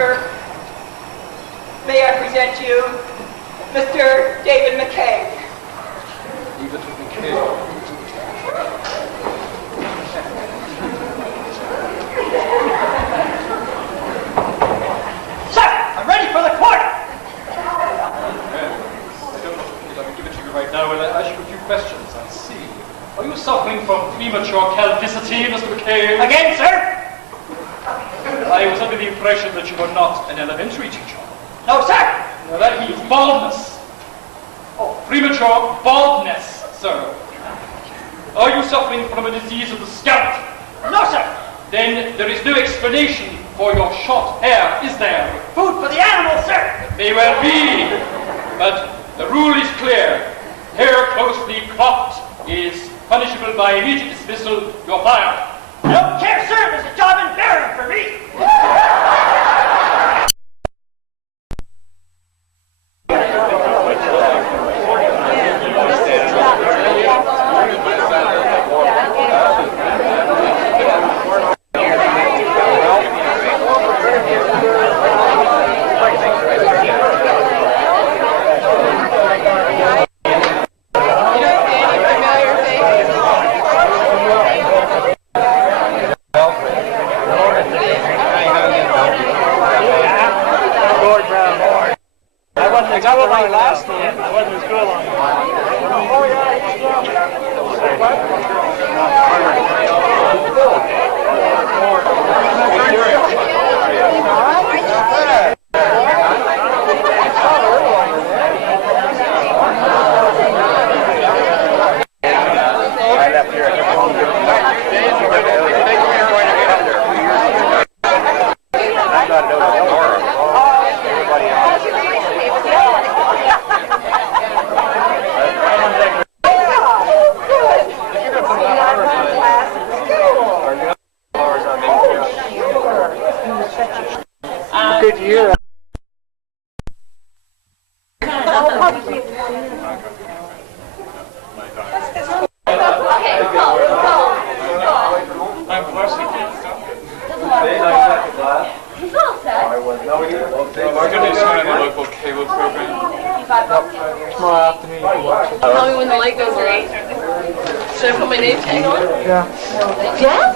sir, may I present you Mr. David McKay. David McKay. Sir, I'm ready for the court. I don't know if I can give it to you right now. Well, I ask you a few questions. I see. Are you suffering from premature calvicity, Mr. McKay? Again, sir? I was under the impression that you were not an elementary teacher. No, sir. Now that means baldness. Oh, premature baldness, sir. Are you suffering from a disease of the scalp? No, sir. Then there is no explanation for your short hair, is there? Food for the animals, sir. It may well be, but the rule is clear. Hair closely cropped is punishable by immediate dismissal. You're fired. I don't care, sir. There's a job in Vernon for me. I got one right last time. I wasn't as good on it. Oh, I left here. I got it over there. Everybody else. Good year. Tell me when the light goes green. Should I put my name tag on? Yeah. Yeah?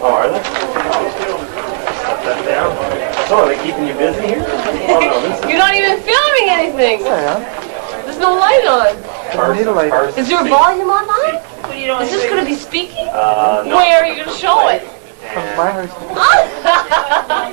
Oh, are they? Set that down. So, are they keeping you busy here? Oh, no, this is... You're not even filming anything. Yeah. There's no light on. I need a light. Is your volume on high? Is this going to be speaking? No. Where are you going to show it? From my house.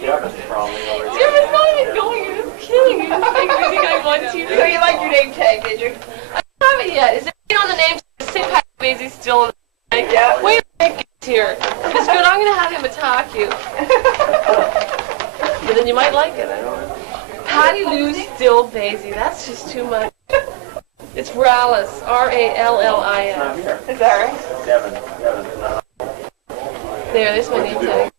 Yeah, that's probably over Jim, it's not even going. You're just kidding. You're just being busy guy on TV. So you like your name tag, did you? I haven't yet. Is it on the name? St. Patrick Basie still on the name? Yeah. Wait a minute, here. It's good. I'm going to have him attack you. But then you might like it. I don't know. Patty Lou's still Basie. That's just too much. It's Rallis. R-A-L-L-I-S. Is that right? Devin. There's my name tag.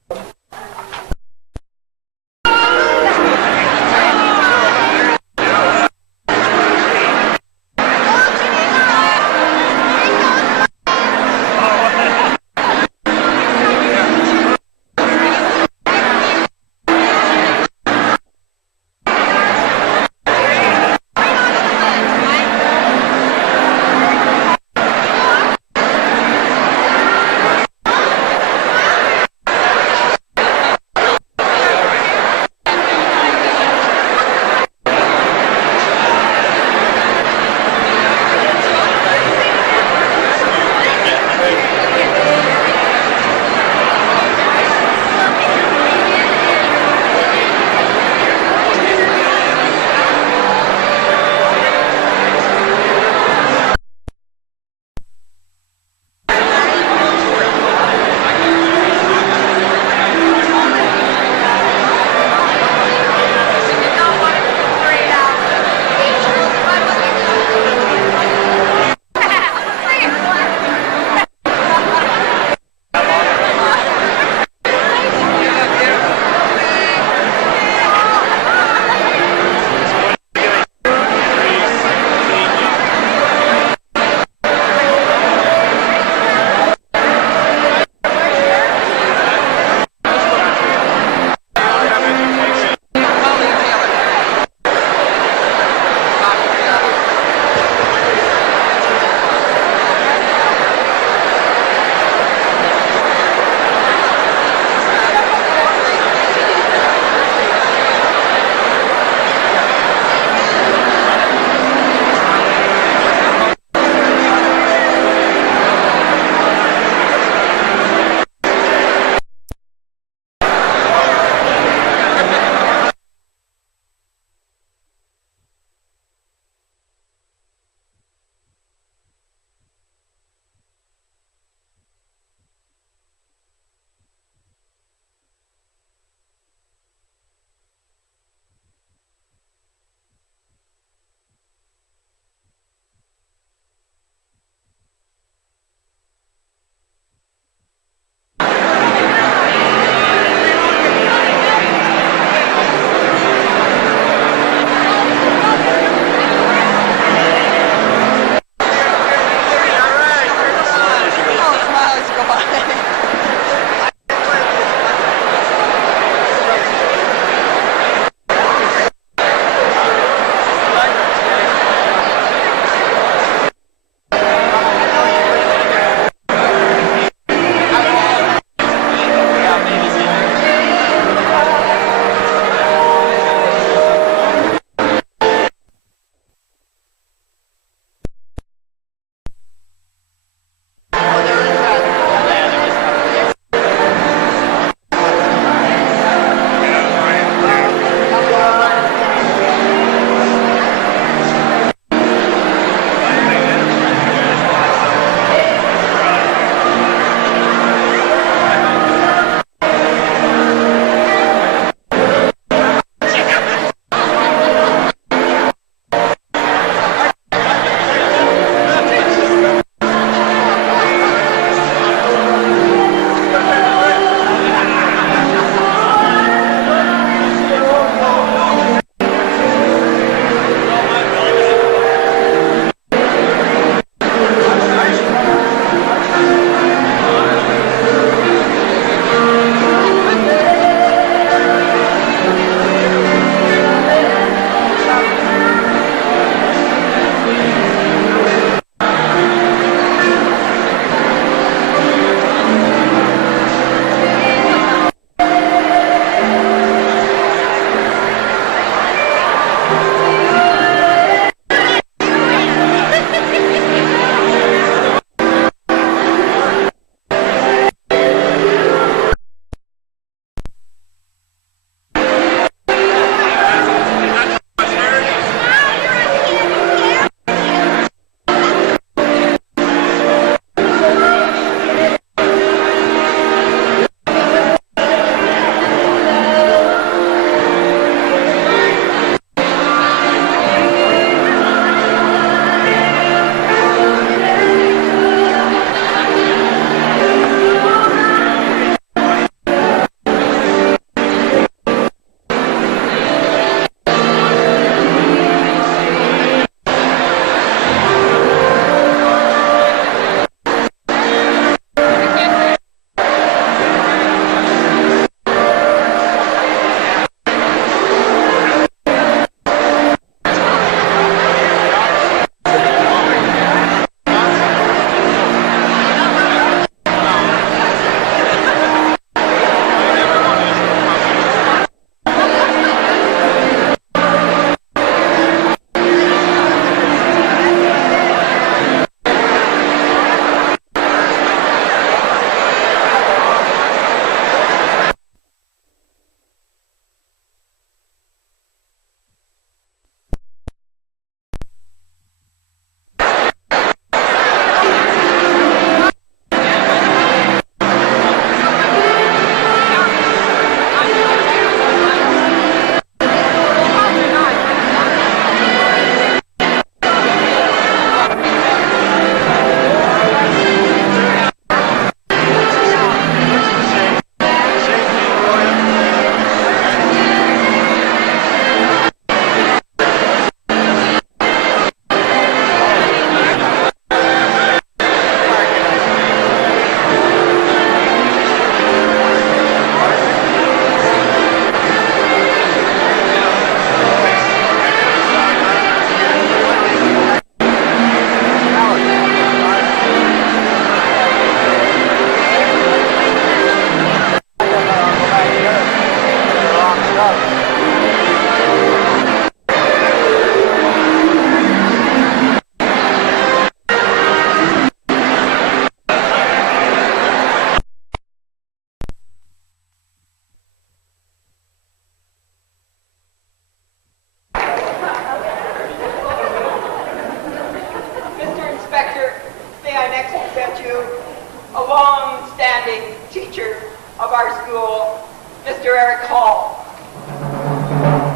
our school, Mr. Eric Hall.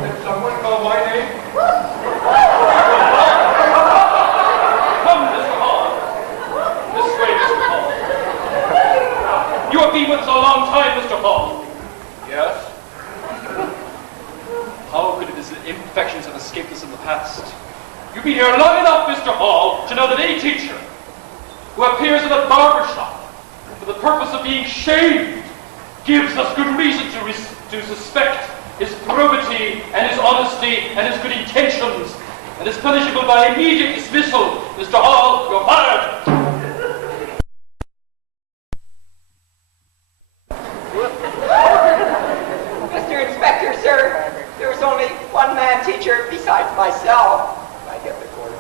Did someone call my name? Come, Mr. Hall. This way, Mr. Hall. You have been with us a long time, Mr. Hall. Yes? How could the imperfections have escaped us in the past? You've been here long enough, Mr. Hall, to know that any teacher who appears in a barber shop for the purpose of being shaved gives us good reason to suspect his probity and his honesty and his good intentions, and is punishable by immediate dismissal. Mr. Hall, you're fired. Mr. Inspector, sir, there's only one man teacher besides myself. I get the quarter.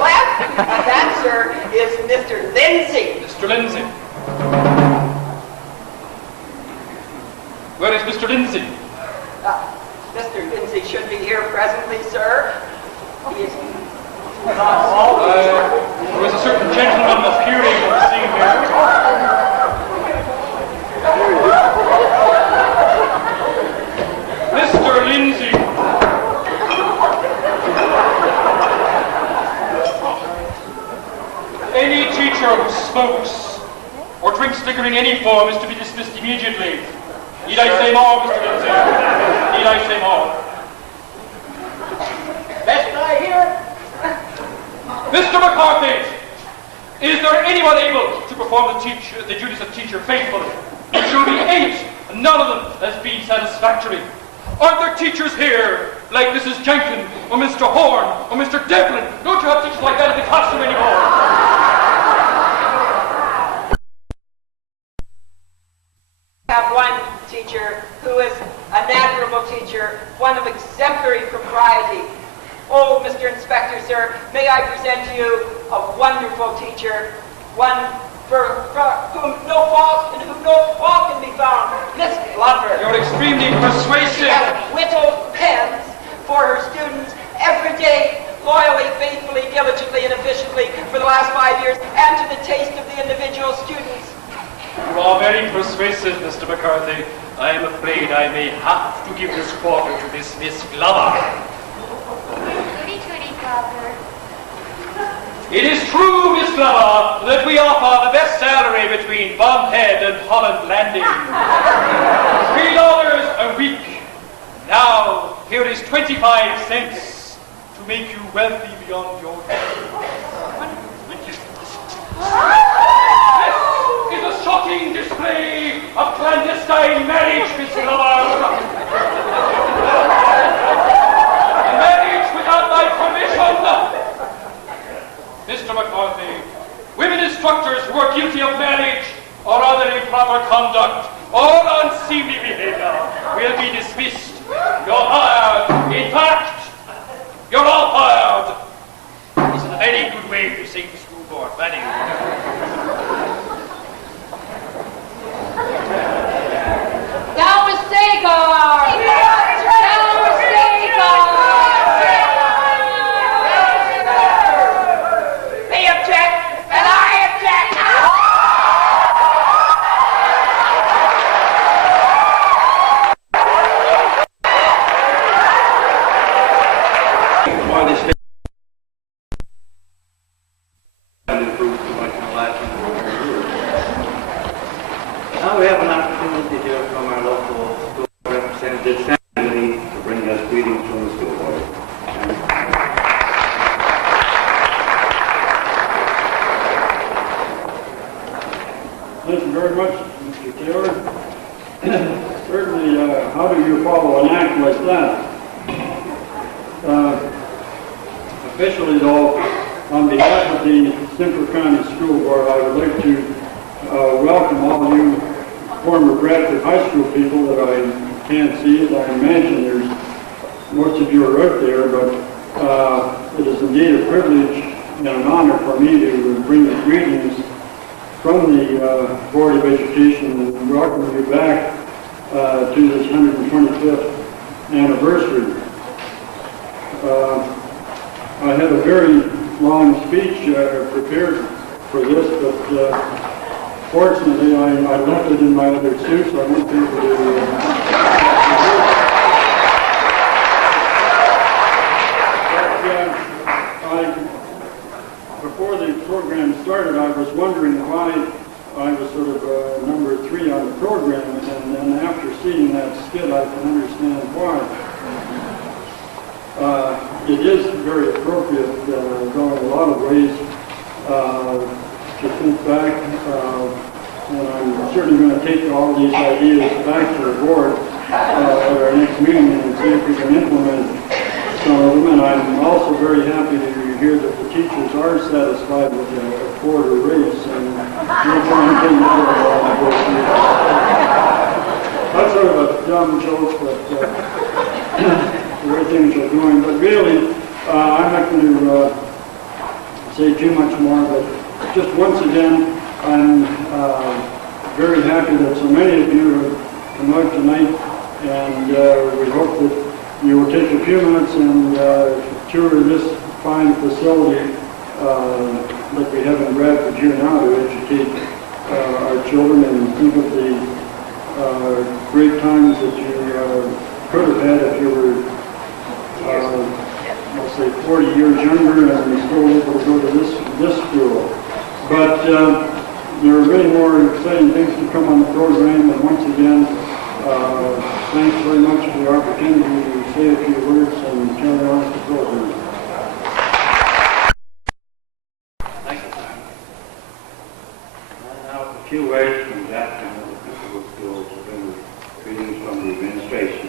Left, and that, sir, is Mr. Lindsay. Mr. Lindsay. Where is Mr. Lindsay? Mr. Lindsay should be here presently, sir. He is There was a certain gentleman appearing on the scene here. Mr. Lindsay. Any teacher who smokes or drinks liquor in any form is to be dismissed immediately. Need I say more, Mr. Lindsay? Need I say more? best I hear. Mr. McCarthy, is there anyone able to perform the duties of teacher faithfully? There should be 8, and none of them has been satisfactory. Aren't there teachers here, like Mrs. Jenkins, or Mr. Horn, or Mr. Devlin? Don't you have teachers like that in the classroom anymore? Have one teacher who is an admirable teacher, one of exemplary propriety. Oh, Mr. Inspector, sir, may I present to you a wonderful teacher, one for whom no fault and whom no fault can be found, Miss Glover. You're extremely persuasive. She has whittled pens for her students every day, loyally, faithfully, diligently, and efficiently for the last 5 years, and to the taste of the individual students. You are very persuasive, Mr. McCarthy. I am afraid I may have to give this quarter to this Miss Glover. Goody, goody, Culbert. It is true, Miss Glover, that we offer the best salary between Bumhead and Holland Landing. $3 a week. Now, here is 25 cents to make you wealthy beyond your head. This is a shocking display of clandestine marriage, Miss Glover. Marriage without my permission. Mr. McCarthy, women instructors who are guilty of marriage or other improper conduct or unseemly behavior will be dismissed. You're fired. In fact, you're all fired. This is a very good way to save the school board money. Down with Sagar! Down with Sagar! They object, and I object. Why this improved too much in the last number of years. Now we have an opportunity to hear from our local school representative family to bring us greetings from the school board. Thank you very much, Mr. Taylor. Certainly, how do you follow an act like that? Officially, though, on behalf of the Central County School Board, I would like to welcome all you former Bradford High School people that I can't see. As I imagine there's most of you are out there, but it is indeed a privilege and an honor for me to bring you greetings from the Board of Education and welcome you back to this 125th anniversary. I had a very long speech prepared for this, but Fortunately, I left it in my other suit, so I won't be able to... Before the program started, I was wondering why I was sort of number 3 on the program, and then after seeing that skit, I can understand why. It is very appropriate, though, in a lot of ways, to think back, and I'm certainly going to take all these ideas back to the board at our next meeting and see if we can implement some of them. And I'm also very happy to hear that the teachers are satisfied with a quarter raise, and we'll try and bring that along with you. That's sort of a dumb joke, but the way things are going. But really, I'm not going to say too much more, but just once again, I'm very happy that so many of you have come out tonight, and we hope that you will take a few minutes and tour this fine facility that we have in Bradford here now to educate our children, and think of the great times that you could have had if you were, let's say, 40 years younger and still able to go to this school. But there are many more exciting things to come on the program, and once again, thanks very much for the opportunity to say a few words and carry on the program. Thank you, Simon. Now, a few words from Jack and the principal schools to bring greetings from the administration.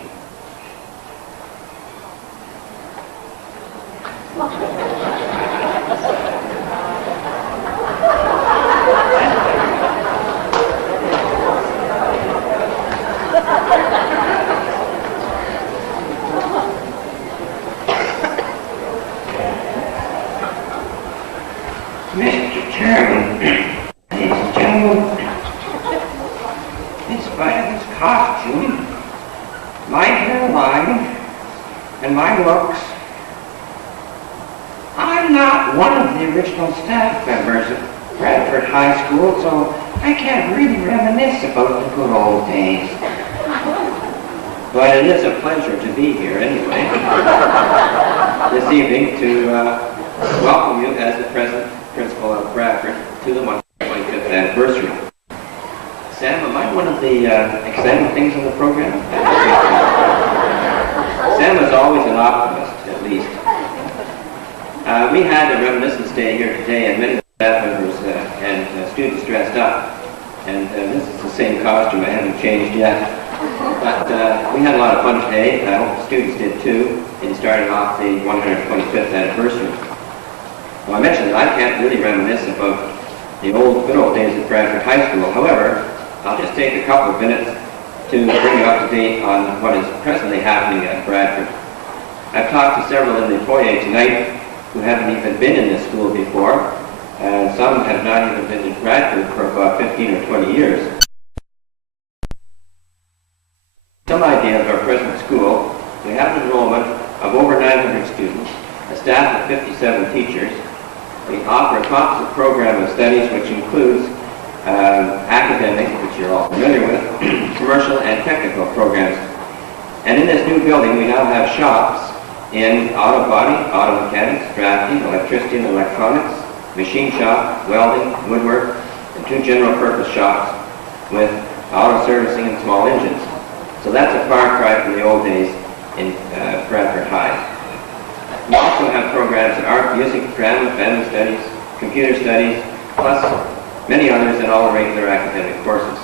Mr. Chairman, ladies and gentlemen, in spite of this costume, my hairline, and my looks, I'm not one of the original staff members of Bradford High School, so I can't really reminisce about the good old days. But it is a pleasure to be here anyway, this evening to welcome you as the present principal of Bradford to the 125th anniversary. Sam, am I one of the exciting things in the program? Sam is always an optimist, at least. We had a reminiscence day here today, and many staff members and students dressed up. And this is the same costume. I haven't changed yet. But we had a lot of fun today. I hope the students did too, in starting off the 125th anniversary. Well, I mentioned that I can't really reminisce about the good old days at Bradford High School. However, I'll just take a couple of minutes to bring you up to date on what is presently happening at Bradford. I've talked to several in the foyer tonight who haven't even been in this school before, and some have not even been in Bradford for about 15 or 20 years. Some idea of our present school, we have an enrollment of over 900 students, a staff of 57 teachers. We offer a composite program of studies which includes academic, which you're all familiar with, commercial and technical programs. And in this new building we now have shops in auto body, auto mechanics, drafting, electricity and electronics, machine shop, welding, woodwork, and 2 general purpose shops with auto servicing and small engines. So that's a far cry from the old days in Bradford High. We also have programs in art, music, drama, family studies, computer studies, plus many others in all the regular academic courses.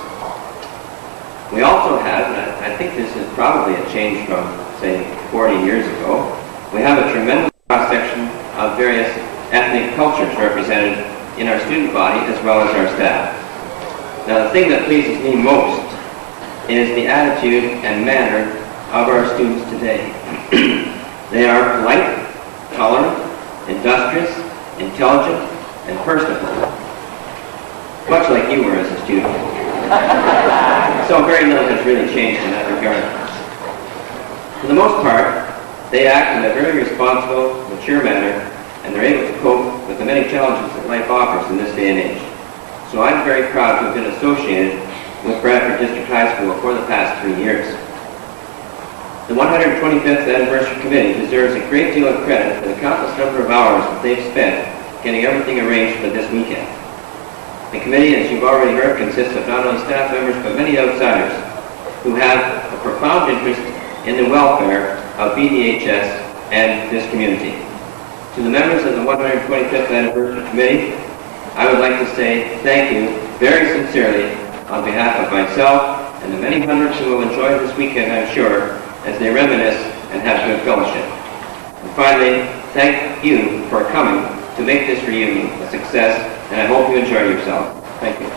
We also have, and I think this is probably a change from, say, 40 years ago, we have a tremendous cross-section of various ethnic cultures represented in our student body as well as our staff. Now, the thing that pleases me most is the attitude and manner of our students today. They are polite, tolerant, industrious, intelligent, and personable. Much like you were as a student. So very little has really changed in that regard. For the most part, they act in a very responsible, mature manner, and they're able to cope with the many challenges that life offers in this day and age. So I'm very proud to have been associated with Bradford District High School for the past 3 years. The 125th Anniversary Committee deserves a great deal of credit for the countless number of hours that they've spent getting everything arranged for this weekend. The committee, as you've already heard, consists of not only staff members but many outsiders who have a profound interest in the welfare of BDHS and this community. To the members of the 125th Anniversary Committee, I would like to say thank you very sincerely on behalf of myself and the many hundreds who will enjoy this weekend, I'm sure, as they reminisce and have good fellowship. And finally, thank you for coming to make this reunion a success, and I hope you enjoy yourself. Thank you.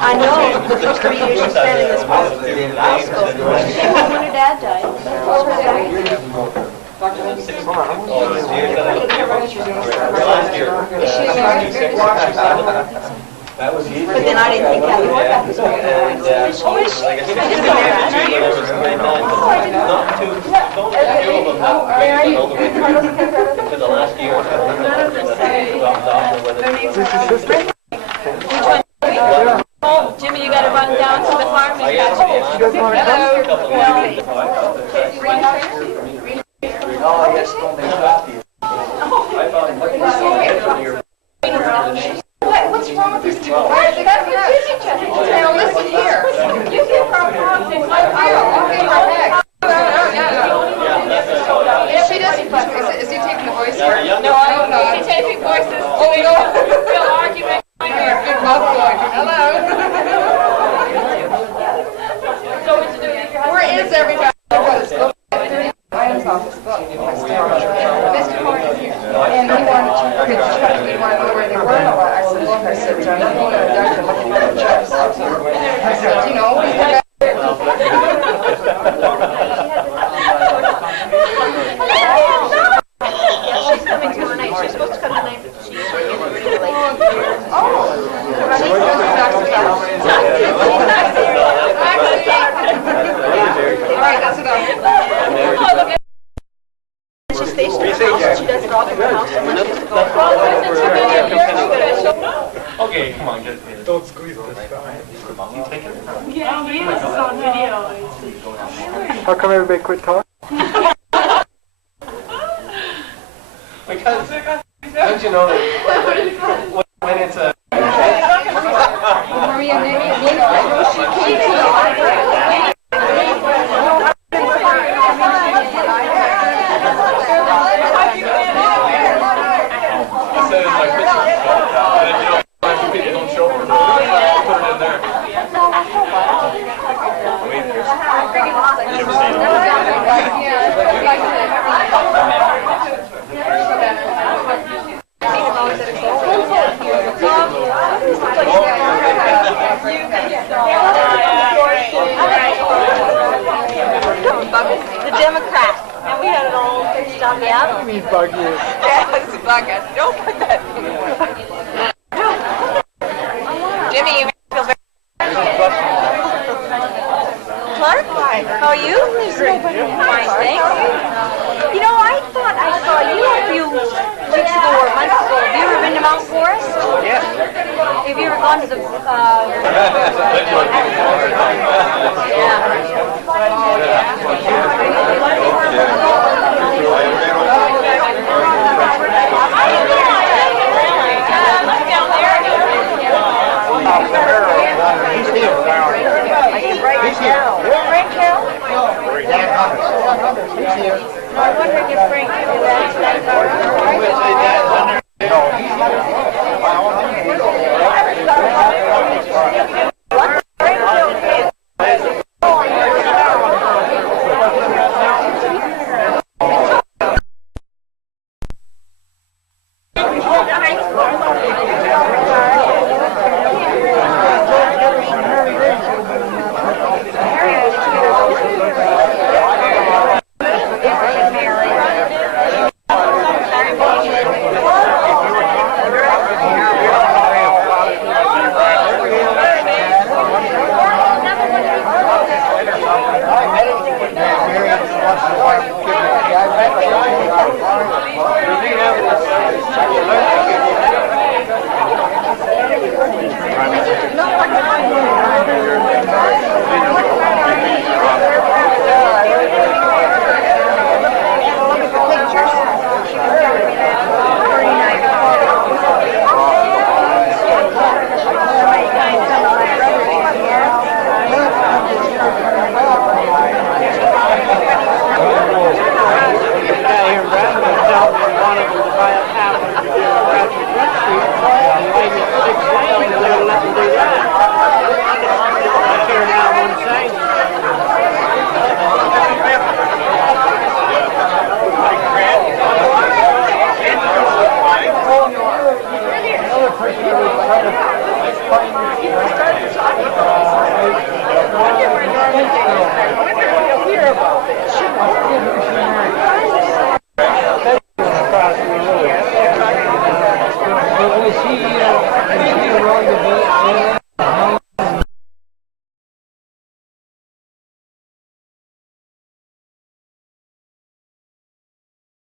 I know, the first 3 years you spent in this hospital. When her dad died. Is she American? But then I didn't think Kathy Horvath was married. Oh, is she? I didn't know that. Oh, I didn't know. For the last year, Oh, Jimmy, you got to run down to the farm and catch fish. What's wrong with these two? Why are they got to kiss each other? Now listen here. You give her a box and I'll give her a bag. She doesn't fuck. Is he taking the voices? No, I don't know. Is he taking voices? Oh, no. We'll argue. Good love going. Hello. Where is everybody? Ryan's office. Mr. Horn is here. And he wanted to know where they were. I said, look, I said, John, I'm going to a doctor looking for the checks. I said, you know, we got she's coming tonight. She's supposed to come tonight, but she's really late. Oh. All right, that's enough. She stays in her house. She does it all from her house. Okay, come on, get it. Don't squeeze this. You take it? Yeah, he is on video. How come everybody quit talking? Because, don't you know that when it's a... Maria, she came to the library. I said it's like Christmas. And, you know, people don't show her. Put it in there. Yeah. Me bug you. Yes, bug us. Don't put that in. Jimmy, you feel very... Clark? How are you? Fine, thanks. You know, I thought I saw you a few weeks ago or months ago. Have you ever been to Mount Forest? Yes. Have you ever gone to the...